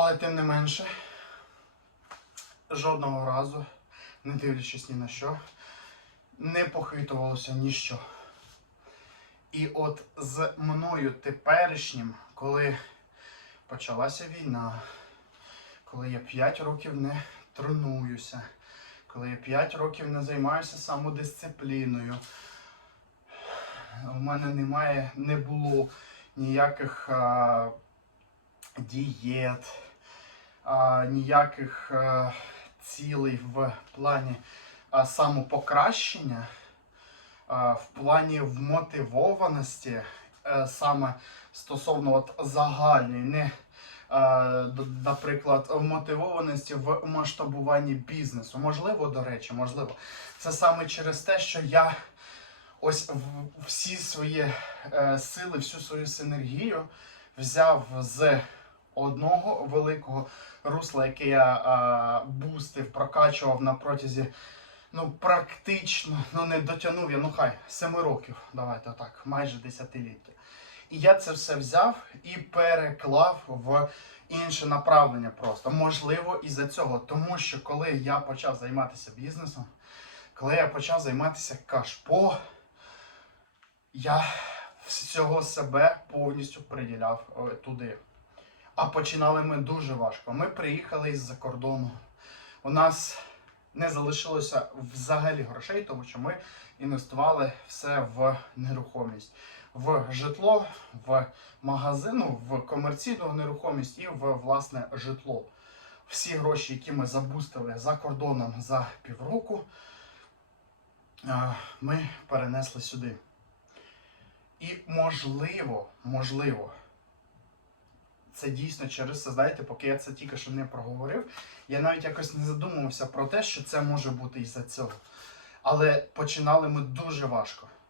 Але тим не менше, жодного разу, не дивлячись ні на що, не похитувалося ніщо. І от з мною теперішнім, коли почалася війна, коли я 5 років не тренуюся, коли я 5 років не займаюся самодисципліною, у мене немає, не було ніяких а, дієт, ніяких а, цілей в плані самопокращення, в плані вмотивованості, е, саме стосовно от загальної, не е, наприклад, вмотивованості в масштабуванні бізнесу. Можливо, до речі, можливо. Це саме через те, що я ось всі свої е, сили, всю свою синергію взяв з одного великого русла, яке я е, бустив, прокачував на протязі. Ну, практично, ну не дотягнув я, ну хай, семи років, давайте так, майже десятиліття. І я це все взяв і переклав в інше направлення просто. Можливо, із-за цього. Тому що коли я почав займатися бізнесом, коли я почав займатися кашпо, я всього себе повністю приділяв е, туди. А починали ми дуже важко. Ми приїхали із-за кордону. У нас не залишилося взагалі грошей, тому що ми інвестували все в нерухомість, в житло, в магазину, в комерційну нерухомість і в власне житло. Всі гроші, які ми забустили за кордоном за півроку, ми перенесли сюди. І можливо, можливо, це дійсно через це, знаєте, поки я це тільки що не проговорив, я навіть якось не задумувався про те, що це може бути із-за цього. Але починали ми дуже важко.